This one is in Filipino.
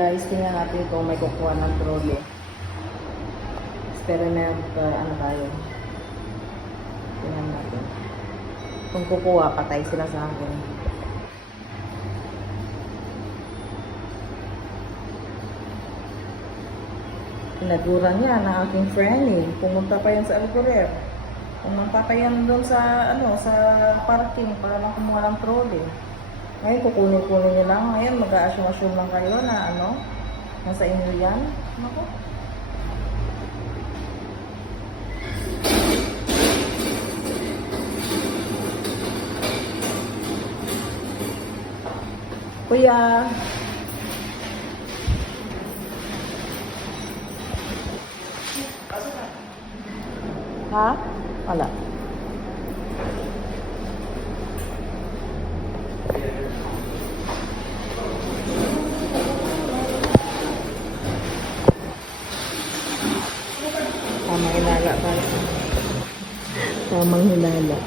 Guys, tingnan natin kung may kukuha ng trolley. Experiment, uh, ano tayo. Tingnan natin. Kung kukuha, patay sila sa akin. Pinaguran niya ng aking friend eh. Pumunta pa yan sa Alcorer. Pumunta pa yan doon sa, ano, sa parking para lang kumuha ng trolley. Ngayon, kukunin-kunin niyo lang. Ngayon, mag-a-assume-assume lang kayo na ano, nasa inyo yan. Naku. Kuya. Ha? Wala. Tamang hinala pa. Tamang hinala.